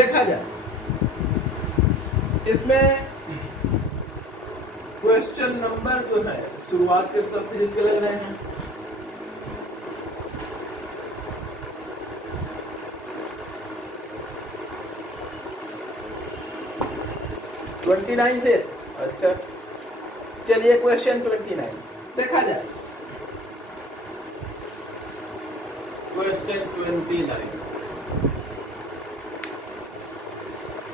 देखा जाए इसमें क्वेश्चन नंबर जो है शुरुआत के सब फिजिक्स के लग रहे हैं। ट्वेंटी 29 से अच्छा चलिए क्वेश्चन 29 देखा जाए। Question 29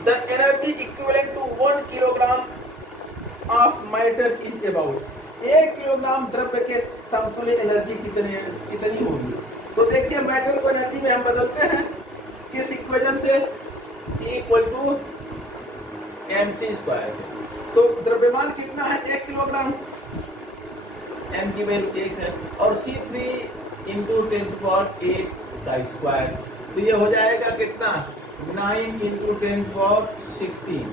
the energy equivalent to 1 kilogram of matter is about 1 kilogram द्रव्य के समतुल्य एनर्जी कितनी होगी। तो देखिए मैटर को एनर्जी में हम बदलते हैं किस इक्वेशन से, E इक्वल टू mc²। तो द्रव्यमान कितना है 1 किलोग्राम, m की वैल्यू 1 है और C3 इंटू 10⁸ का स्क्वायर, तो ये हो जाएगा कितना 9 इंटू 10⁻16,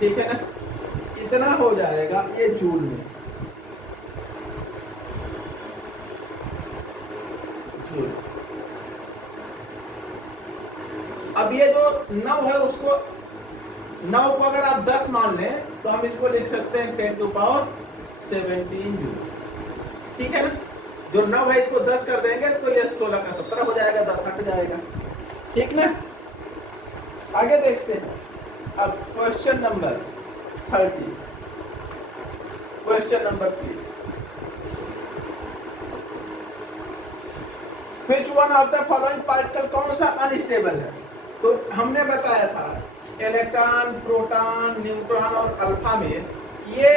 ठीक है ना, इतना हो जाएगा ये जूल में। जूल। अब ये जो 9 है उसको 9 को अगर आप 10 मान लें तो हम इसको लिख सकते हैं 10⁻17 जूल, ठीक है ना। जो 9 है इसको 10 कर देंगे तो ये 16 का 17 हो जाएगा, 10 हट जाएगा, ठीक ना। आगे देखते हैं अब question number 30। Question number 30 which one of the following particle कौन सा अनस्टेबल है। तो हमने बताया था इलेक्ट्रॉन, प्रोटॉन, न्यूट्रॉन और अल्फा में ये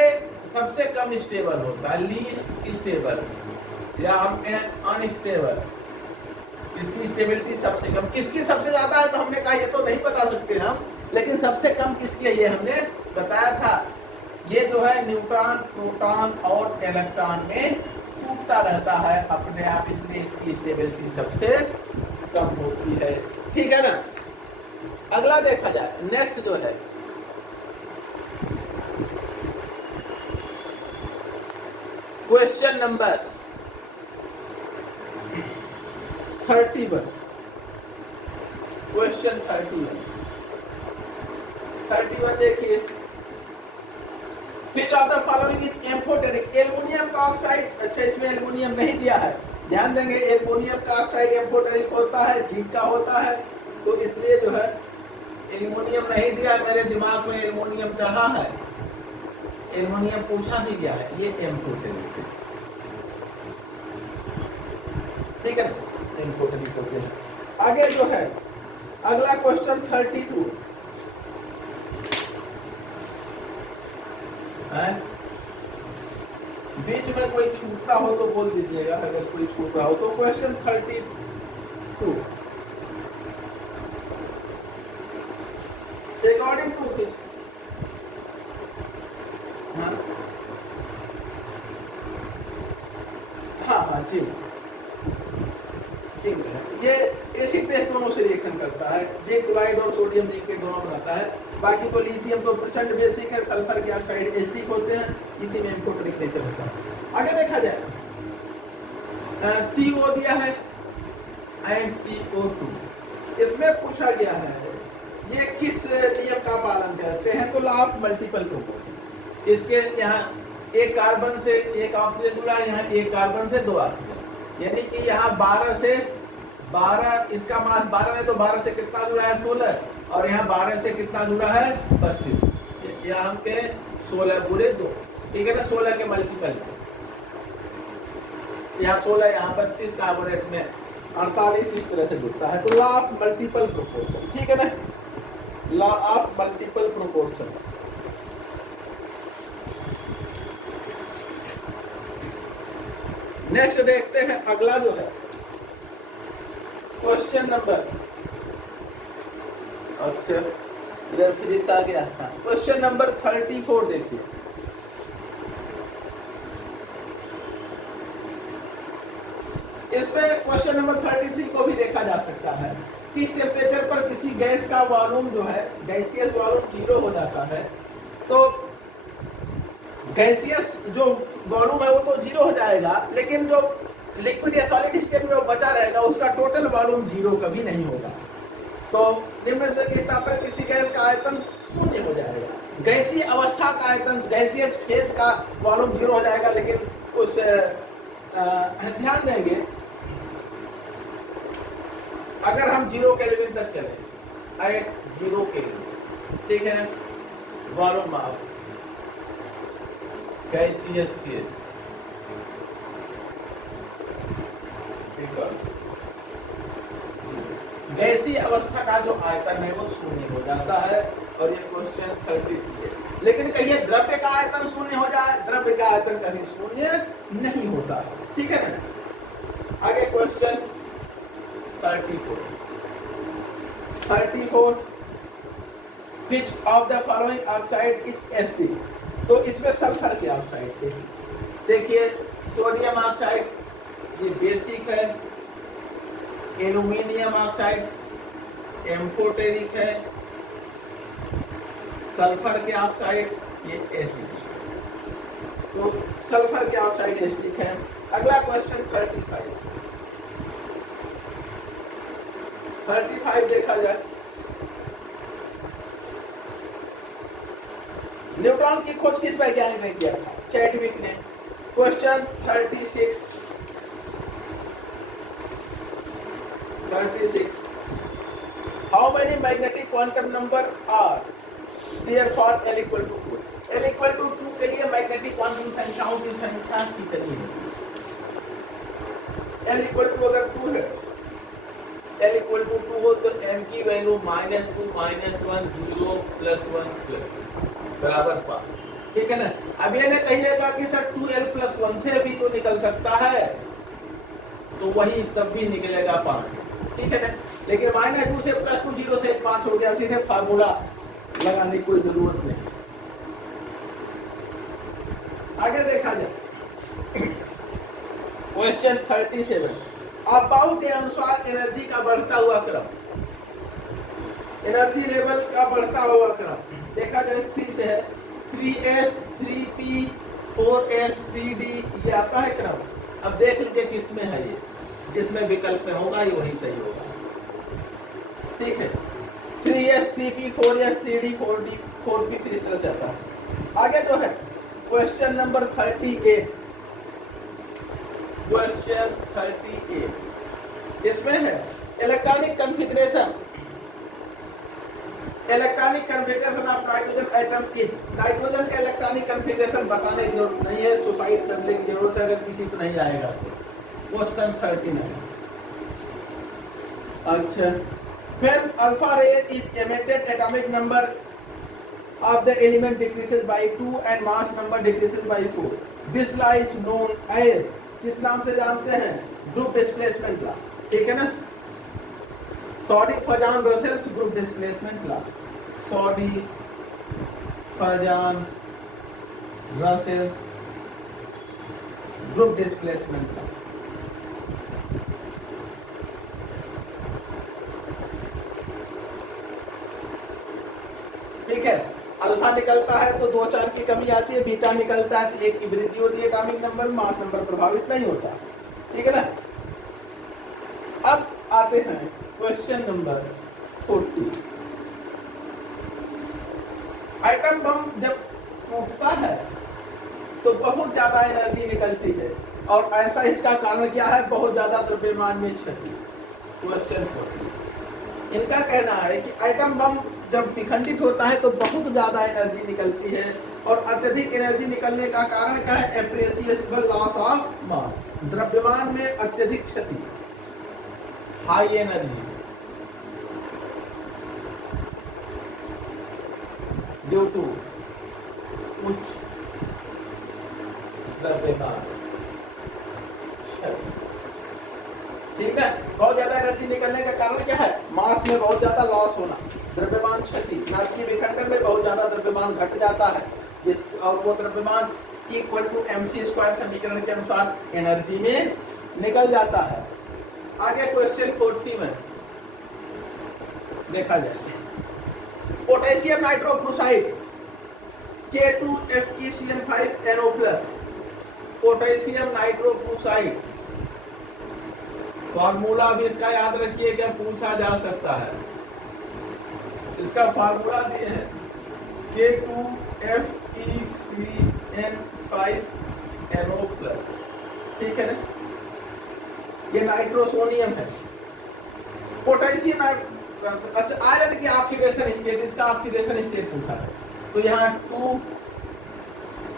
सबसे कम स्टेबल होता है, लीस्ट स्टेबल या हम कहें अनस्टेबल। इसकी स्टेबिलिटी सबसे कम, किसकी सबसे ज्यादा है तो हमने कहा ये तो नहीं बता सकते हम, लेकिन सबसे कम किसकी है ये हमने बताया था। ये जो है न्यूट्रॉन, प्रोटॉन और इलेक्ट्रॉन में टूटता रहता है अपने आप, इसलिए इसकी स्टेबिलिटी सबसे कम होती है, ठीक है ना। अगला देखा जाए, नेक्स्ट जो है क्वेश्चन नंबर 31। क्वेश्चन 31 देखिए which of the following is amphoteric. Aluminium का ऑक्साइड, अच्छा इसमें एल्युमिनियम नहीं दिया है, ध्यान देंगे एल्युमिनियम का ऑक्साइड एम्फोटेरिक होता है, जिंक का होता है, तो इसलिए जो है एल्युमिनियम नहीं दिया। मेरे दिमाग में एल्युमिनियम चढ़ा है, एल्युमिनियम पूछा भी गया है, ये एम्फोटेरिक है, ठीक है, एम्फोटेरिक होते हैं। आगे जो है अगला क्वेश्चन 32 है। बीच में कोई छूटता हो तो बोल दीजिएगा अगर कोई छूट रहा हो। तो क्वेश्चन 32 अकॉर्डिंग टू हिच, हाँ जी ठीक है, ये एसिड बेस दोनों से रिएक्शन करता है, जिंक क्लोराइड और सोडियम जिंक के दोनों बनाता है। बाकी तो लिथियम तो प्रचंड बेसिक है, सल्फर के ऑक्साइड एसिडिक होते हैं, इसी में एम्फोटेरिक नेचर होता है। आगे देखा जाए CO दिया है एंड CO2, इसमें पूछा गया है ये किस नियम का पालन करते हैं। तो लॉ ऑफ मल्टीपल प्रोपोर्शन। इसके यहाँ एक कार्बन से एक ऑक्सीजन जुड़ा है, यहाँ एक कार्बन से 2 ऑक्सीजन, यानी कि यहाँ 12 से 12, इसका मास 12 है तो 12 से कितना जुड़ा है 16, और यहाँ 12 से कितना जुड़ा है 32, यहाँ पे 16 गुणे 2, ठीक है ना, 16 के मल्टीपल, यहाँ 16 यहाँ 32 कार्बोनेट में 48 इस तरह से जुड़ता है। तो लॉ ऑफ मल्टीपल प्रोपोर्शन, ठीक है ना, law of multiple proportion. Next देखते हैं अगला जो है क्वेश्चन नंबर, अच्छा इधर फिजिक्स आ गया, क्वेश्चन नंबर 34 देखिए। इसमें क्वेश्चन नंबर 33 को भी देखा जा सकता है। किस टेम्परेचर पर किसी गैस का वॉल्यूम जो है, गैसियस वॉल्यूम 0 हो जाता है, तो गैसियस जो वॉल्यूम है वो तो 0 हो जाएगा, लेकिन जो लिक्विड या सॉलिड स्टेट में वो बचा रहेगा उसका टोटल वॉल्यूम 0 कभी नहीं होगा। तो निम्न के ताप पर किसी गैस का आयतन शून्य हो जाएगा। गैसीय अवस्था का आयतन, गैसीय फेज का वॉल्यूम 0 हो जाएगा, लेकिन उस ध्यान देंगे अगर हम 0 केल्विन तक चले, एट 0 केल्विन, ठीक है, वॉल्यूम ऑफ गैसीय फेज गैसीय अवस्था का जो आयतन है वो शून्य हो जाता है। और ये क्वेश्चन 33 है। लेकिन कहिए द्रव्य का आयतन शून्य हो जाए, द्रव्य का आयतन कभी शून्य नहीं होता है, ठीक है ना। आगे question 34 which of the following oxide is Sp। तो इसमें सल्फर के ऑक्साइड देखिए, सोडियम ऑक्साइड ये बेसिक है, एल्यूमिनियम ऑक्साइड एम्फोटेरिक है, सल्फर के ऑक्साइड ये एसिडिक। तो सल्फर के ऑक्साइड एसिडिक है। अगला क्वेश्चन 35 देखा जाए। न्यूट्रॉन की खोज किस वैज्ञानिक ने किया था? चैडविक ने। Question 36 how many magnetic quantum number are there for L = 2। L = 2 के लिए मैग्नेटिक क्वांटम संख्याओं की संख्या कितनी है? L = अगर 2 है, L = 2 हो तो m की वैल्यू -2 -1 0 +1 बराबर 5, ठीक है ना। अब ये ना कहिएगा कि सर 2L + 1 से भी तो निकल सकता है, तो वही तब भी निकलेगा 5, ठीक है ना। लेकिन -2 से +2 0 से 5 हो गया, सीधे फार्मूला लगाने की कोई जरूरत नहीं। आगे देखा जाए क्वेश्चन 37 अबाउट के अनुसार एनर्जी का बढ़ता हुआ क्रम, एनर्जी लेवल का बढ़ता हुआ क्रम देखा जाए 3 से है, 3s 3p 4s 3d ये आता है क्रम। अब देख लीजिए किसमें है, ये जिसमें विकल्प में होगा ये वही सही होगा, ठीक है। 3s 3p 4s 3d 4d 4p फिर इस तरह से आता है। आगे जो है क्वेश्चन नंबर 38, क्वेश्चन 38 इसमें है electronic configuration of nitrogen atom is. Nitrogen का इलेक्ट्रॉनिक कॉन्फ़िगरेशन बताने की जरूरत नहीं है, सुसाइड करने की जरूरत है अगर किसी को नहीं आएगा तो। क्वेश्चन 39 अच्छा, when alpha ray is emitted atomic number of the element decreases by 2 and mass number decreases by 4, this law is known as, किस नाम से जानते हैं? ग्रुप डिस्प्लेसमेंट लॉ, ठीक है ना। Soddy Fajans Russell's group displacement law, Soddy Fajans Russell's group displacement law. ठीक है, अल्फा निकलता है तो 2-4 की कमी आती है, बीटा निकलता है तो 1 की वृद्धि होती है एटॉमिक नंबर, मास नंबर प्रभावित नहीं होता, ठीक है ना। अब आते हैं क्वेश्चन नंबर 40। एटम बम जब टूटता है तो बहुत ज्यादा एनर्जी निकलती है, और ऐसा इसका कारण क्या है? बहुत ज्यादा द्रव्यमान में क्षति। क्वेश्चन 40 इनका कहना है कि एटम बम जब विखंडित होता है तो बहुत ज्यादा एनर्जी निकलती है, और अत्यधिक एनर्जी निकलने का कारण क्या है? एप्रिसिएबल लॉस ऑफ मास, द्रव्यमान में अत्यधिक क्षति, हाई एनर्जी ड्यू टू उच्च द्रव्यमान, ठीक है। बहुत ज्यादा एनर्जी निकलने का कारण क्या है? मास में बहुत ज्यादा लॉस होना, द्रव्यमान क्षति, नाभिक के विखंडन में बहुत ज्यादा द्रव्यमान घट जाता है, और वो द्रव्यमान = mc² समीकरण के अनुसार एनर्जी में निकल जाता है। आगे क्वेश्चन 41 देखा जाए। Potassium nitrochloride K2FeCl5NO+, potassium nitrochloride formula भी इसका याद रखिए, क्या पूछा जा सकता है। इसका फार्मूला दिए हैं K2FeCN5NO+, ठीक है ना। ये नाइट्रोसोनियम है। पोटेशियम, अच्छा आयरन की ऑक्सीडेशन स्टेट, इसका ऑक्सीडेशन स्टेट पूछा है, तो यहाँ 2,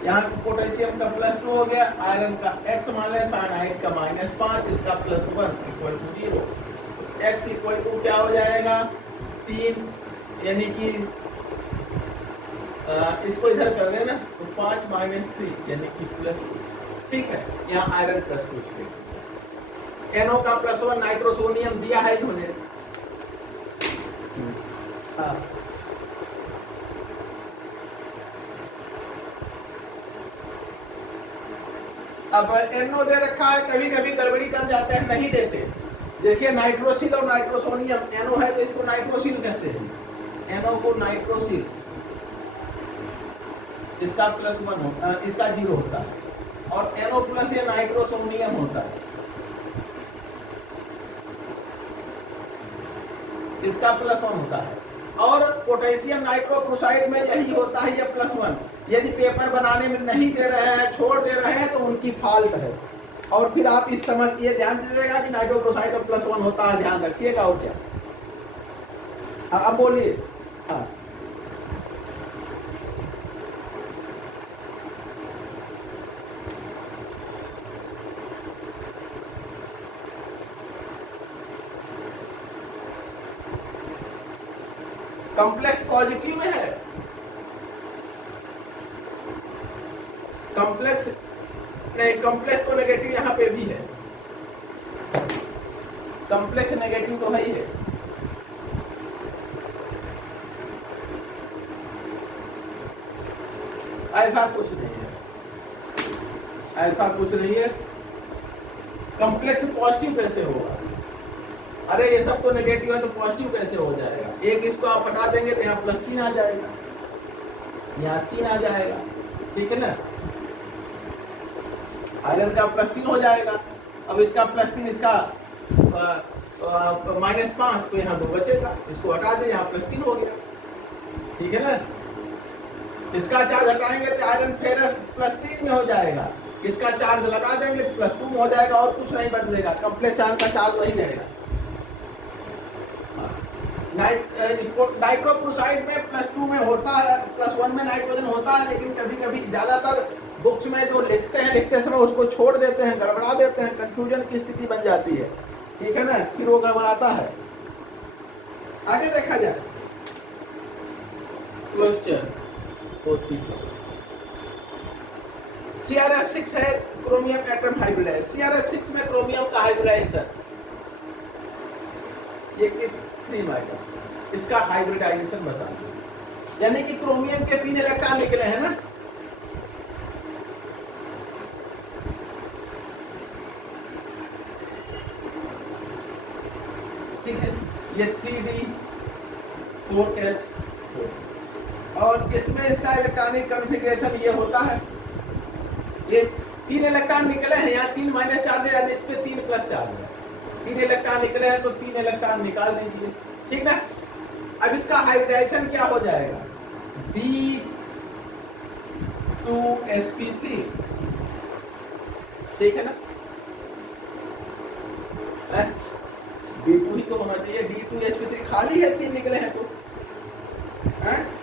यहाँ पोटेशियम का +2 हो गया, आयरन का X मान लें, साइनाइड का -5, इसका +1 = 0। X = क्या हो जाएगा 3, यानी कि इसको इधर कर देना तो 5 - 3 यानी कि +2, ठीक है। यहाँ आयरन +2, NO का +1 नाइट्रोसोनियम दिया है इन्होंने। हाँ अब NO दे रखा है, कभी कभी गड़बड़ी कर जाते हैं, नहीं देते। देखिए नाइट्रोसिल और नाइट्रोसोनियम, NO है तो इसको नाइट्रोसिल कहते हैं, NO को नाइट्रोसिल, इसका +1 होता है, इसका 0 होता है, और NO+ ये नाइट्रोसोनियम होता है, इसका +1 होता है। और पोटेशियम नाइट्रोक्लोराइड में यही होता है, ये +1। यदि पेपर बनाने में नहीं दे रहे हैं, छोड़ दे रहे हैं, तो उनकी फॉल्ट है। और फिर आप इस समझ ये ध्यान दीजिएगा कि नाइट्रोक्लोराइड में +1 होता है, ध्यान रखिएगा। और क्या, हाँ अब बोलिए। हाँ कॉम्प्लेक्स पॉजिटिव में है, कॉम्प्लेक्स नहीं, कॉम्प्लेक्स तो नेगेटिव यहाँ पे भी है, कॉम्प्लेक्स नेगेटिव तो है ही है। ऐसा कुछ नहीं है, ऐसा कुछ नहीं है। कॉम्प्लेक्स पॉजिटिव कैसे होगा? अरे ये सब तो नेगेटिव है तो पॉजिटिव कैसे हो जाएगा? एक इसको आप हटा देंगे तो यहाँ +3 आ जाएगा, यहाँ 3 आ जाएगा, ठीक है ना। आयरन का +3 हो जाएगा। अब इसका +3, इसका -5, तो यहाँ 2 बचेगा, इसको हटा दे, यहाँ +3 हो गया, ठीक है ना। इसका चार्ज हटाएंगे तो आयरन फेरस +3 में हो जाएगा, इसका चार्ज लगा देंगे तो +2 में हो जाएगा, और कुछ नहीं बदलेगा, कॉम्प्लेक्स आयरन का चार्ज वही रहेगा। नाइट्रोक्लोराइड में +2 में होता है, +1 में नाइट्रोजन होता है, लेकिन कभी कभी ज्यादातर बुक्स में जो लिखते हैं, लिखते समय उसको छोड़ देते हैं, गड़बड़ा देते हैं, कंफ्यूजन की स्थिति बन जाती है, ठीक है ना, फिर वो गड़बड़ाता है। आगे देखा जाए क्वेश्चन 44। CrF6 है, क्रोमियम एटम हाइब्रिडाइज। CrF6 में क्रोमियम का हाइब्रिडाइजेशन, ये किस 3 इसका हाइब्रिडाइजेशन बता दो। यानी कि क्रोमियम के 3 इलेक्ट्रॉन निकले हैं ना, ठीक है, ये 3D4S, और इसमें इसका इलेक्ट्रॉनिक कॉन्फ़िगरेशन ये होता है, ये 3 इलेक्ट्रॉन निकले हैं, यहाँ 3 माइनस चार्ज है, यानी इस पे 3 प्लस चार्ज है। 3 इलेक्ट्रॉन निकले हैं तो 3 इलेक्ट्रॉन निकाल दीजिए, ठीक ना। अब इसका हाइब्रिडाइजेशन क्या हो जाएगा, D2sp3, ठीक है ना, D2 ही तो होना चाहिए, D2sp3 खाली है, 3 निकले हैं तो है?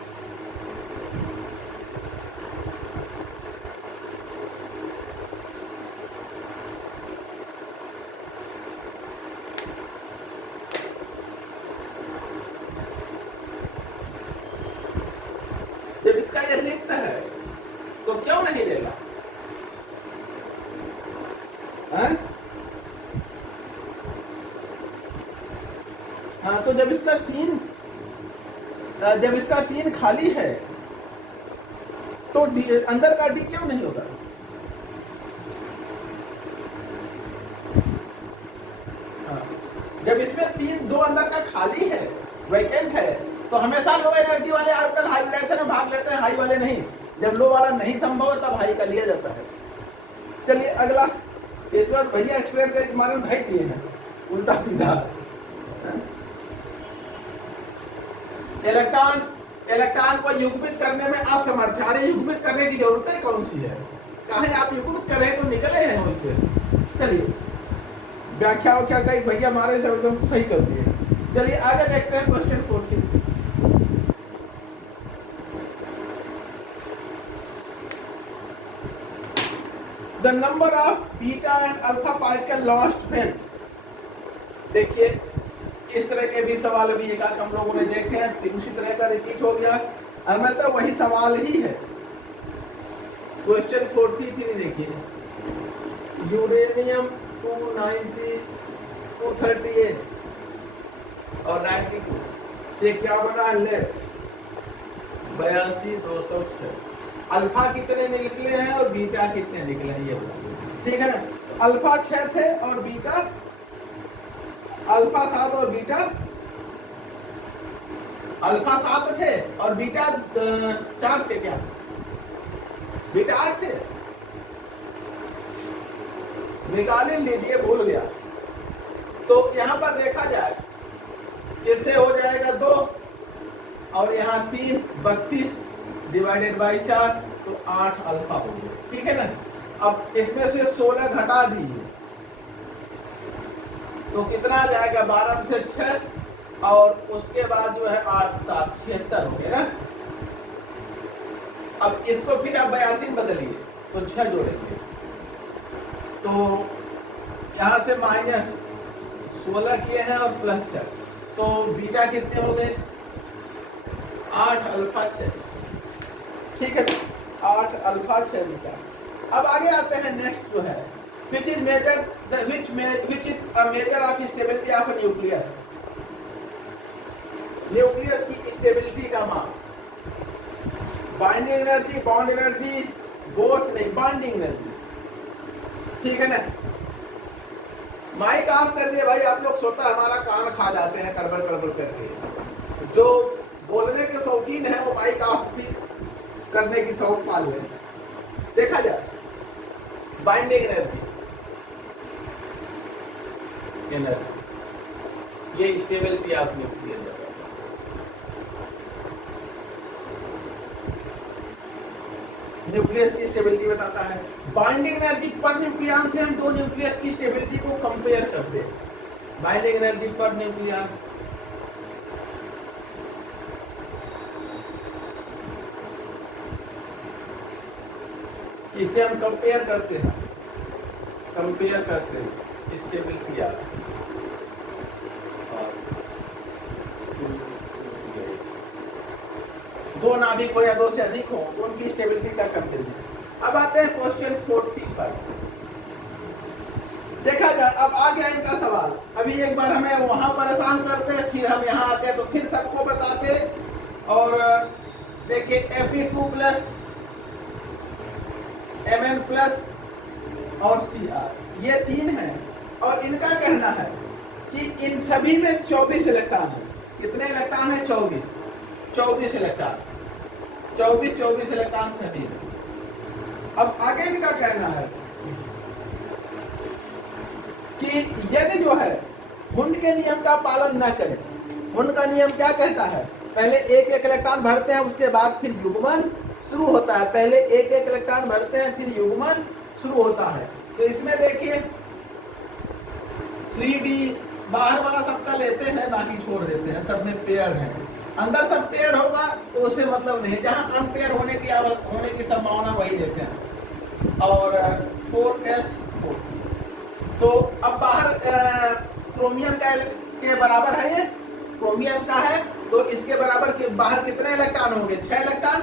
जब इसका ये रिक्त है तो क्यों नहीं लेगा? हाँ, तो जब इसका 3 खाली है तो अंदर का D क्यों नहीं होगा? हाँ, जब इसमें 2 अंदर का खाली है, वैकेंट है, तो हमेशा लो एनर्जी वाले ऑर्बिटल हाइब्रिडाइजेशन में भाग लेते हैं, हाई वाले नहीं। जब लो वाला नहीं संभव है तब हाई का लिया जाता है। चलिए अगला, इस बार भैया एक्सप्लेन करके हमारे भाई दिए हैं उल्टा सीधा। इलेक्ट्रॉन को युग्मित करने में असमर्थ है। अरे युग्मित करने की जरूरत कौन सी है, कहे आप युग्मित कर रहे हैं तो निकले हैं वैसे। चलिए व्याख्या क्या कही भैया हमारे सब एकदम सही कर दिए। चलिए आगे देखते हैं question 14। The number of beta and alpha particle lost when. देखिए इस तरह के भी सवाल भी एक आध हम लोगों ने देखे हैं, फिर उसी तरह का रिपीट हो गया। और मतलब वही सवाल ही है। क्वेश्चन 43 देखिए, यूरेनियम 290 238 और 92 से क्या बना लेड 82 206। अल्फा कितने निकले हैं और बीटा कितने निकले हैं ये बताइए, ठीक है ना। अल्फा 6 थे और बीटा अल्फा 7 और बीटा अल्फा 7 थे और बीटा 4 थे, क्या बीटा 8 थे, निकाल लीजिए भूल गया। तो यहां पर देखा जाए इससे हो जाएगा 2 और यहाँ 3 32 डिवाइडेड बाई 4 तो 8 अल्फा हो गया, ठीक है ना। अब इसमें से 16 घटा दीजिए तो कितना आ जाएगा 12 से 6 और उसके बाद जो है 8 7 76 हो गया ना। अब इसको फिर आप 82 बदलिए तो 6 जोड़ेंगे तो यहां से माइनस 16 किए हैं और प्लस 6 तो बीटा कितने हो गए 8 अल्फा 6, ठीक है 8 अल्फा 6 बीटा। अब आगे आते हैं नेक्स्ट जो है which is a measure of stability of a nucleus। Nucleus की स्टेबिलिटी का माप, binding energy, bond energy, both नहीं बाइंडिंग एनर्जी, ठीक है ना। माइक ऑफ कर दिए भाई, आप लोग सोता हमारा कान खा जाते हैं कड़बड़ कड़बड़ करके। जो बोलने के शौकीन है वो माइक ऑफ भी करने की शौक पाल ले। देखा जाए बाइंडिंग एनर्जी ये स्टेबिलिटी ऑफ न्यूक्लियस न्यूक्लियस की स्टेबिलिटी बताता है। बाइंडिंग एनर्जी पर न्यूक्लियन से हम दो न्यूक्लियस की स्टेबिलिटी को कंपेयर करते हैं। बाइंडिंग एनर्जी पर न्यूक्लियन इसे हम कंपेयर करते हैं स्टेबिलिटी ऑफ दो नाभिक हो या दो से अधिक हो उनकी स्टेबिलिटी का कंपेरिजन। अब आते हैं क्वेश्चन 45। देखा जाए अब आ गया इनका सवाल। अभी एक बार हमें वहां परेशान करते फिर हम यहाँ आते तो फिर सबको बताते। और देखिए Fe2 प्लस Mn प्लस और Cr ये 3 है और इनका कहना है कि इन सभी में 24 इलेक्ट्रॉन है। कितने इलेक्ट्रॉन है 24 इलेक्ट्रॉन 24 इलेक्ट्रॉन सभी में। अब आगे इनका कहना है कि यदि जो है हुंड के नियम का पालन न करें। हुंड का नियम क्या कहता है, पहले एक इलेक्ट्रॉन भरते हैं उसके बाद फिर युग्मन शुरू होता है। पहले एक इलेक्ट्रॉन भरते हैं फिर युग्मन शुरू होता है। तो इसमें देखिए 3D बाहर वाला सबका लेते हैं बाकी छोड़ देते हैं, सब में पेयर है। अंदर सब पेयर होगा तो उससे मतलब नहीं, जहां अनपेयर होने की संभावना वही देते हैं। और 4s4 तो अब बाहर क्रोमियम के बराबर है, ये क्रोमियम का है तो इसके बराबर के बाहर कितने इलेक्ट्रॉन होंगे 6 इलेक्ट्रॉन,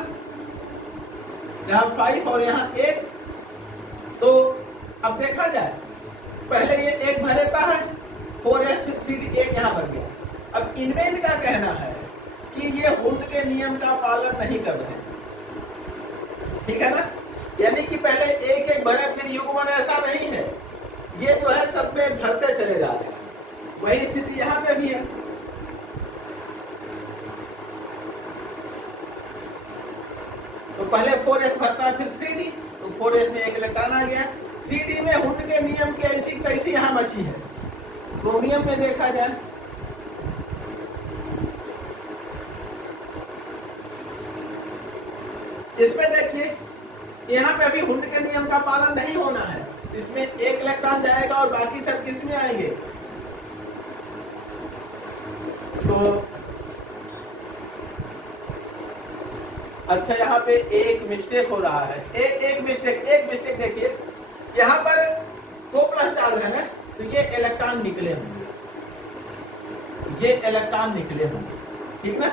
यहाँ 5 और यहाँ 1। तो अब देखा जाए पहले ये 1 भरेता है 4s फिर 3d 1 यहाँ भर गया। अब इनमें इनका कहना है कि ये हुंड के नियम का पालन नहीं कर रहे, ठीक है ना। यानी कि पहले एक भरे फिर युग्मन, ऐसा नहीं है। ये जो है सब में भरते चले जा रहे हैं। वही स्थिति यहाँ पे भी है। तो पहले 4s भरता है फिर 3d तो 4s में 1 इलेक्ट्रॉन आ गया। 3d में हुंड के नियम की ऐसी तैसी यहाँ बची है। क्रोमियम में देखा जाए इसमें देखिए यहाँ पे अभी हुंड के नियम का पालन नहीं होना है, इसमें एक इलेक्ट्रॉन जाएगा और बाकी सब किसमें आएंगे। तो अच्छा यहाँ पे एक मिस्टेक हो रहा है, एक मिस्टेक देखिए, यहाँ पर 2 प्लस चार्ज है ना, तो ये इलेक्ट्रॉन निकले होंगे, ये इलेक्ट्रॉन निकले होंगे, ठीक ना,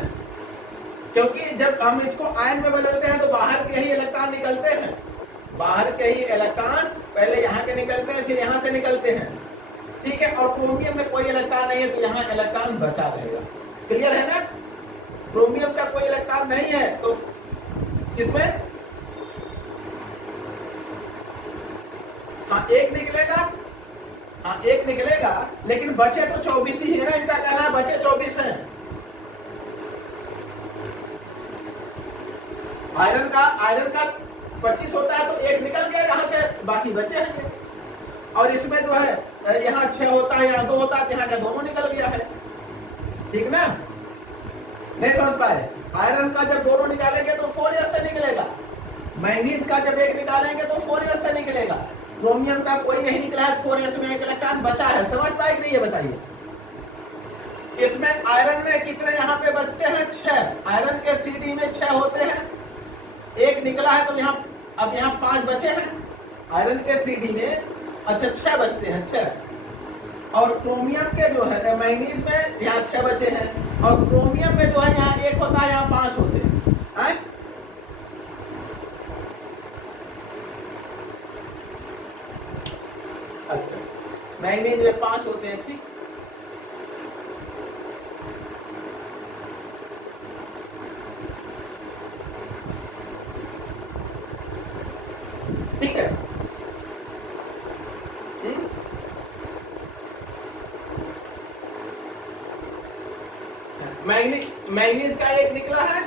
क्योंकि जब हम इसको आयन में बदलते हैं तो बाहर के ही इलेक्ट्रॉन निकलते हैं, बाहर के ही इलेक्ट्रॉन पहले यहाँ के निकलते हैं, फिर यहाँ से निकलते हैं, ठीक है। और क्रोमियम में कोई इलेक्ट्रॉन नहीं है तो यहाँ इलेक्ट्रॉन बचा रहेगा, क्लियर है ना। क्रोमियम का कोई इलेक्ट्रॉन नहीं है तो किसमें, हाँ एक निकलेगा, हाँ एक निकलेगा, लेकिन बचे तो 24 ही है ना, इनका कहना है बचे 24 हैं। आयरन का 25 होता है तो एक निकल गया यहाँ से, बाकी बचे हैं। और इसमें जो है यहाँ 6 होता है, यहाँ 2 होता है, यहाँ का दोनों निकल गया है, ठीक ना, नहीं समझ पाए। आयरन का जब दोनों निकालेंगे तो 4s से निकलेगा, मैंगनीज का जब एक निकालेंगे तो 4s से निकलेगा, क्रोमियम का कोई नहीं निकला है, 4s में एक इलेक्ट्रॉन बचा है, समझ पाए कि नहीं ये बताइए। इसमें आयरन में कितने यहाँ पे बचते हैं, 6, आयरन के 3D में 6 होते हैं, एक निकला है तो यहाँ अब यहाँ 5 बचे हैं आयरन के 3D में, अच्छा 6 बचते हैं, 6। और क्रोमियम के जो है मैंगनीज में यहाँ 6 बचे हैं, और क्रोमियम में जो है यहाँ 1 होता है, यहाँ 5 होते हैं, अच्छा मैंगनीज में 5 होते हैं, ठीक। ठीक है, मैंगनीज का एक निकला है,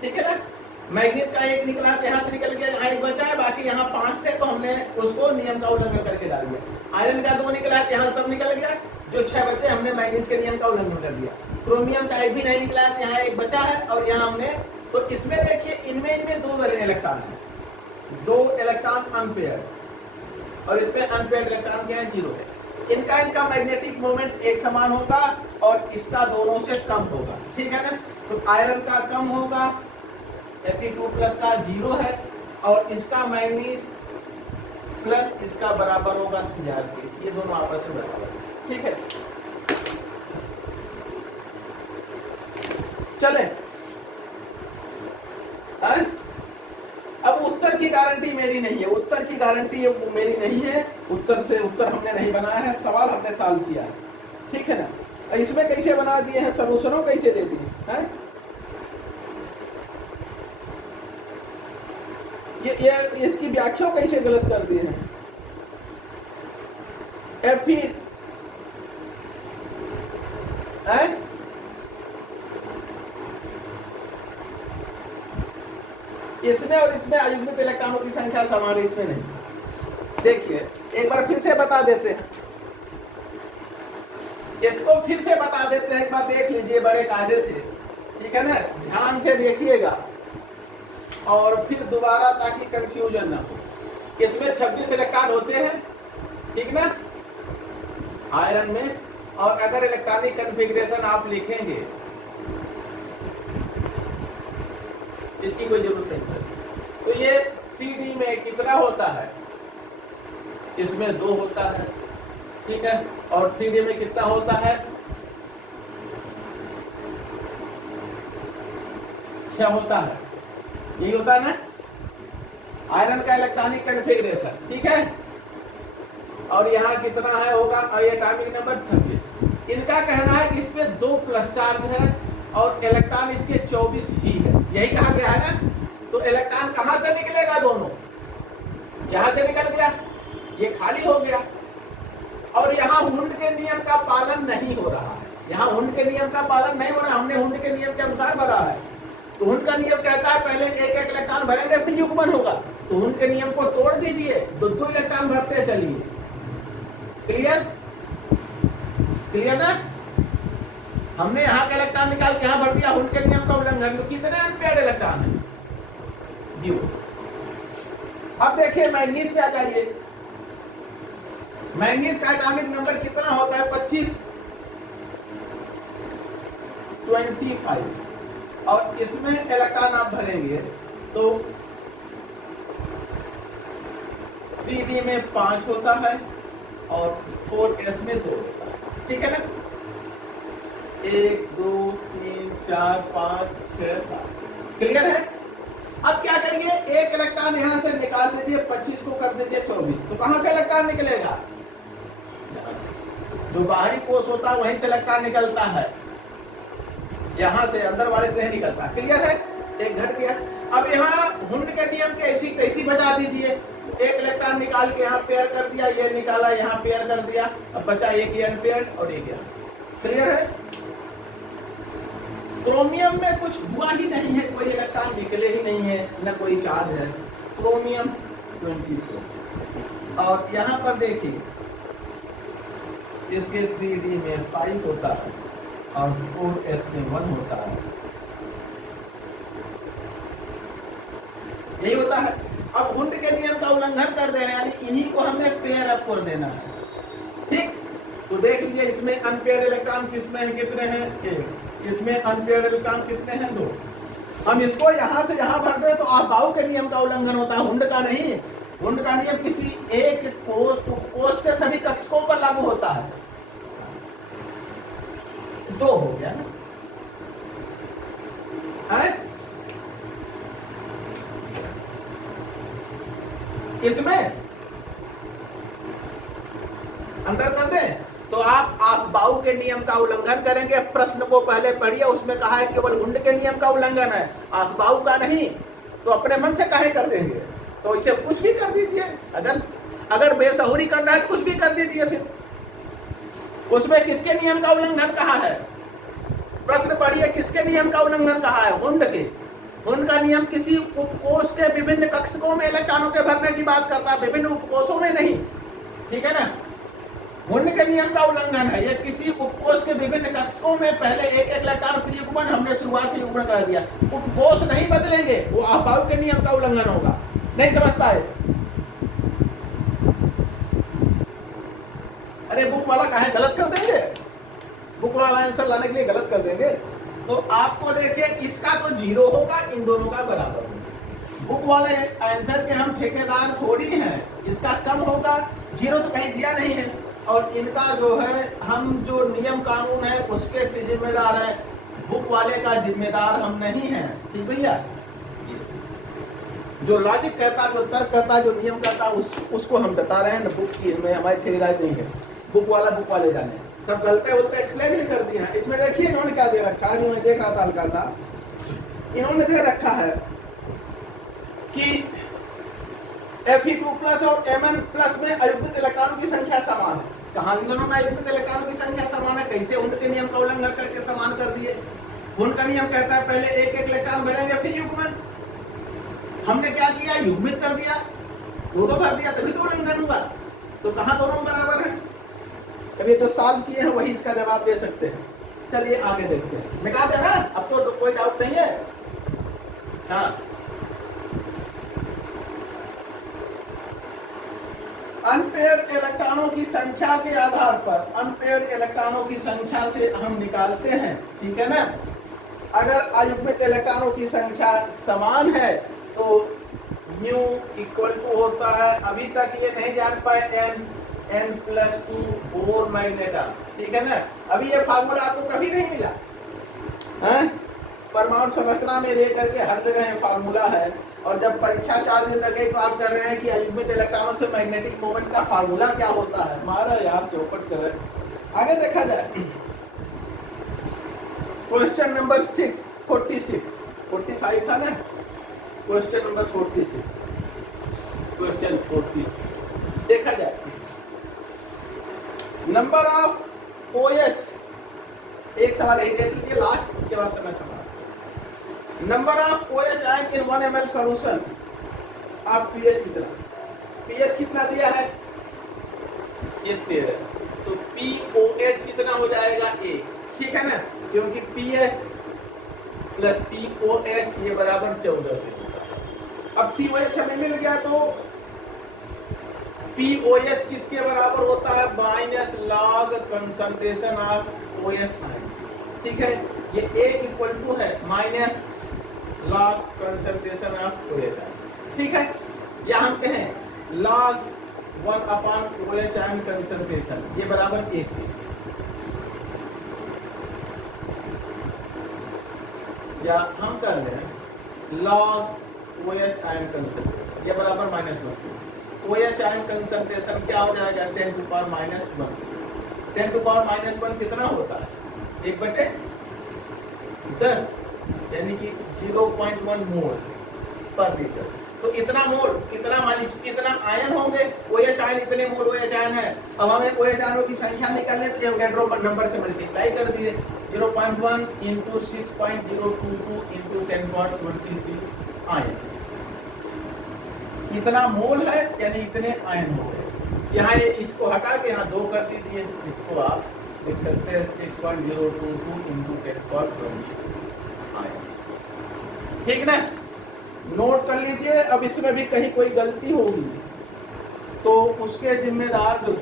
ठीक है ना, मैंगनीज का एक निकला तो यहाँ से निकल गया, यहाँ एक बचा है, बाकी यहाँ 5 थे तो हमने उसको नियम का उल्लंघन करके डाल दिया। आयरन का 2 निकला है, यहाँ सब निकल गया, जो 6 बचे हमने मैंगनीज के नियम का उल्लंघन कर दिया। क्रोमियम का एक भी नहीं निकला है, यहाँ एक बचा है, और यहाँ हमने, तो इसमें देखिए इनमें 2 इलेक्ट्रॉन है, 2 इलेक्ट्रॉन अनपेयर, और इसमें अनपेयर इलेक्ट्रॉन क्या है, 0 है। इनका मैग्नेटिक मोमेंट एक समान होगा और इसका दोनों से कम होगा, ठीक है ना। तो आयरन का कम होगा, Fe2 प्लस का 0 है, और इसका मैंगनीज प्लस इसका बराबर होगा Cr के, ये दोनों आपस में बराबर, ठीक है। चले अब उत्तर की गारंटी मेरी नहीं है, उत्तर की गारंटी मेरी नहीं है, उत्तर हमने नहीं बनाया है, सवाल हमने सॉल्व किया है, ठीक है ना। इसमें कैसे बना दिए हैं, सॉल्यूशनों कैसे दे दिए हैं, ये इसकी व्याख्या कैसे गलत कर दिए हैं। Fe इसमें और इसमें अयुग्मित इलेक्ट्रॉनों की संख्या समान है, इसमें नहीं। देखिए एक बार फिर से बता देते हैं, इसको फिर से बता देते हैं, एक बार देख लीजिए बड़े कायदे से, ठीक है ना, ध्यान से देखिएगा और फिर दोबारा, ताकि कंफ्यूजन ना हो। इसमें 26 इलेक्ट्रॉन होते हैं, ठीक ना, आयरन में, और अगर इलेक्ट्रॉनिक कॉन्फ़िगरेशन आप लिखेंगे, इसकी कोई जरूरत नहीं है, तो ये 3D में कितना होता है, इसमें 2 होता है, ठीक है, और 3D में कितना होता है, 6 होता है, यही होता है ना आयरन का इलेक्ट्रॉनिक कॉन्फ़िगरेशन, ठीक है। और यहाँ कितना है होगा, एटॉमिक नंबर 26। इनका कहना है कि इसमें 2 प्लस चार्ज है और इलेक्ट्रॉन इसके 24 ही है, यही कहा गया है ना। तो इलेक्ट्रॉन कहाँ से निकलेगा, दोनों यहाँ से निकल गया, ये खाली हो गया, और यहाँ हुंड के नियम का पालन नहीं हो रहा है, यहाँ हुंड के नियम का पालन नहीं हो रहा, हमने हुंड के नियम के अनुसार भरा है। तो हुंड का नियम कहता है पहले एक इलेक्ट्रॉन भरेंगे फिर युग्मन होगा, तो हुंड के नियम को तोड़ दीजिए, 2 इलेक्ट्रॉन भरते चलिए, क्लियर ना। हमने यहाँ का इलेक्ट्रॉन निकाल के यहाँ भर दिया, हुंड के नियम का उल्लंघन, तो कितने अनपेयर्ड इलेक्ट्रॉन है, यू। अब देखिए मैंगनीज पे आ जाइए। मैंगनीज का एटॉमिक नंबर कितना होता है? 25, 25। और इसमें इलेक्ट्रॉन आप भरेंगे तो 3D में 5 होता है और 4s में 2 होता है। ठीक है ना? 1 2 3 4 5 6 7। क्लियर है? अब क्या करिए, एक इलेक्ट्रॉन यहां से निकाल दीजिए, 25 को कर दीजिए 24। तो कहां से इलेक्ट्रॉन निकलेगा? जो बाहरी कोश होता है वहीं से इलेक्ट्रॉन निकलता है, यहां से अंदर वाले से नहीं निकलता। क्लियर है? एक घट गया। अब यहाँ हुंड के नियम के ऐसी कैसी बजा दीजिए। एक इलेक्ट्रॉन निकाल के यहाँ पेयर कर दिया, ये निकाला यहाँ पेयर कर दिया, अब बचा एक ये अनपेयर्ड और एक यहाँ। क्लियर है? क्रोमियम में कुछ हुआ ही नहीं है, कोई इलेक्ट्रॉन निकले ही नहीं है, न कोई चार्ज है। क्रोमियम 24। और यहाँ पर देखिए इसके 3D में 5 होता है और 4s में 1 होता है। यही होता है। अब हुंड के नियम का उल्लंघन कर दे रहे हैं, यानी इन्हीं को हमें पेयर अप कर देना है। ठीक, तो देख लीजिए इसमें अनपेयर्ड इलेक्ट्रॉन किसमें है, कितने हैं? 1। इसमें अनपेयर्ड इलेक्ट्रॉन कितने हैं? 2। हम इसको यहां से यहां भर दे तो अफबाउ के नियम का उल्लंघन होता है, हुंड का नहीं। हुंड का नियम किसी एक कोश के सभी कक्षकों पर लागू होता है। 2 हो गया ना? है? इसमें अंदर कर दे तो आप अफबाउ के नियम का उल्लंघन करेंगे। प्रश्न को पहले पढ़िए, उसमें कहा है केवल हुंड के नियम का उल्लंघन है, अफबाउ का नहीं। तो अपने मन से काहे कर देंगे? तो इसे कुछ भी कर दीजिए। अगर बेसहुरी करना है तो कुछ भी कर दीजिए। फिर उसमें किसके नियम का उल्लंघन कहा है? प्रश्न पढ़िए, किसके नियम का उल्लंघन कहा है? हुंड के। हुंड का नियम किसी उपकोष के विभिन्न कक्षकों में इलेक्ट्रॉनों के भरने की बात करता है, विभिन्न उपकोषों में नहीं। ठीक है ना? हुंड के नियम का उल्लंघन है, ये किसी उपकोष के विभिन्न कक्षकों में पहले एक एक इलेक्ट्रॉन फ्री युग्मन हमने शुरुआत से युग्मन कर दिया। उपकोष नहीं बदलेंगे, वो अफबाउ के नियम का उल्लंघन होगा। नहीं समझ पाए? अरे बुक वाला काहे गलत कर देंगे? बुक वाला आंसर लाने के लिए गलत कर देंगे। तो आपको देखिए इसका तो 0 होगा, इन दोनों का बराबर होगा। बुक वाले आंसर के हम ठेकेदार थोड़ी हैं, इसका कम होगा, 0 तो कहीं दिया नहीं है। और इनका जो है हम जो नियम कानून है उसके जिम्मेदार है, बुक वाले का जिम्मेदार हम नहीं है। ठीक भैया? जो लॉजिक कहता, जो तर्क कहता, जो नियम कहता उसको हम बता रहे हैं। बुक की में हमारी ठेकेदारी नहीं है, बुक वाले जाने। सब गलते होते एक्सप्लेन भी कर दिए हैं। इसमें देखिए इन्होंने क्या दे रखा है, जो मैं देख रहा था हल्का सा, इन्होंने दे रखा है कि Fe2+ और Mn+ में अयुग्मित इलेक्ट्रॉनों की संख्या समान है। कहाँ इन दोनों में अयुग्मित इलेक्ट्रॉनों की संख्या समान है? कैसे? हुंड के नियम का उल्लंघन करके समान कर दिए। हुंड का नियम कहता है पहले एक एक इलेक्ट्रॉन भरेंगे फिर युग्मन। हमने क्या किया? युग्मित कर दिया, 2 भर दिया, तभी तो उल्लंघन हुआ। तो कहाँ दोनों बराबर है? अब ये तो सॉल्व किए हैं वही इसका जवाब दे सकते हैं। चलिए आगे देखते हैं। मिटा देना, अब तो कोई डाउट नहीं है। हाँ, अनपेयर्ड इलेक्ट्रॉनों की संख्या के आधार पर अनपेयर्ड इलेक्ट्रॉनों की संख्या से हम निकालते हैं। ठीक है ना? अगर अयुग्मित इलेक्ट्रॉनों की संख्या समान है तो न्यू इक्वल टू होता है, अभी तक ये नहीं जान पाए, n+2 4 मैग्नेटा। ठीक है ना? अभी ये फार्मूला आपको कभी नहीं मिला है? परमाणु संरचना में लेकर के हर जगह ये फार्मूला है। और जब परीक्षा 4 दिन लगे तो आप कर रहे हैं कि अयुग्मित इलेक्ट्रॉनों से मैग्नेटिक मोमेंट का फार्मूला क्या होता है। मारा यार चौपट कर। आगे देखा जाए, क्वेश्चन नंबर 46 45 था ना? क्वेश्चन नंबर 46, क्वेश्चन 46 देखा जाए। नंबर ऑफ OH, एक सवाल यही देख लीजिए लास्ट, उसके बाद समय सवाल। Number of OH ion in 1 ml solution आप pH कितना, pH कितना दिया है? ये 13, तो POH कितना हो जाएगा? 1। ठीक है ना? क्योंकि pH + POH ये बराबर 14 होता है। अब POH हमें मिल गया तो POH किसके बराबर होता है? Minus log concentration of OH ion. ठीक है, ये A इक्वल टू है minus log concentration of OH ion. ठीक है, या हम कहें log 1 upon OH ion concentration, ये बराबर 1 है। या हम कर लें लॉग OH आयन कंसंट्रेशन, ये बराबर -1। OH आयन कंसंट्रेशन क्या हो जाएगा? 10 टू पावर -1। 10 टू पावर -1 कितना होता है? 1/10, यानी कि 0.1 मोल पर लीटर। तो इतना मोल कितना, मानी कितना आयन होंगे? OH आयन इतने मोल OH आयन है। अब हमें OH आयनों की संख्या निकालने, तो एवोगैड्रो नंबर से मल्टीप्लाई कर दिए। 0.1 इंटू 6.022 इंटू 10.23 आयन, इतना मोल है, यानी इतने आयन हो गए। यहाँ ये इसको हटा के यहाँ 2 कर दीजिए, इसको आप देख सकते हैं 6.022 इंटू 10.20 आयन। ठीक ना, नोट कर लीजिए। अब इसमें भी कहीं कोई गलती होगी तो उसके जिम्मेदार जो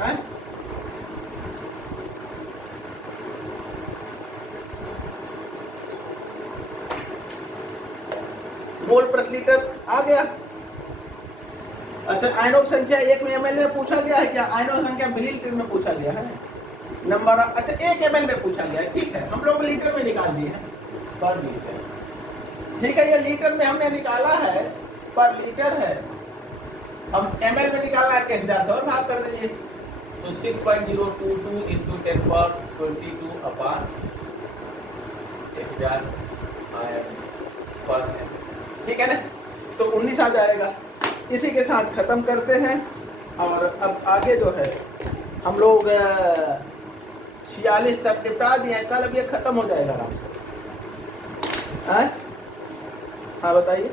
है, मोल प्रति लीटर आ गया। अच्छा, आयनों की संख्या 1 ml में पूछा गया है क्या? आयनों की संख्या मिलीलीटर में पूछा गया है। नंबर अच्छा 1 ml में पूछा गया है। ठीक है, हम लोग लीटर में निकाल दिए हैं, पर लीटर। ठीक है, ये लीटर में हमने निकाला है, पर लीटर है। हम ml में निकाला है, 1000 से और भाग कर दीजिए, तो 6.022 इंटू 10^22 अपॉन 1000 आयन पर ml। ठीक है ना, तो 19 आ जाएगा। इसी के साथ खत्म करते हैं। और अब आगे जो है हम लोग 46 तक निपटा दिए। कल अब ये खत्म हो जाएगा आराम से। हाँ बताइए।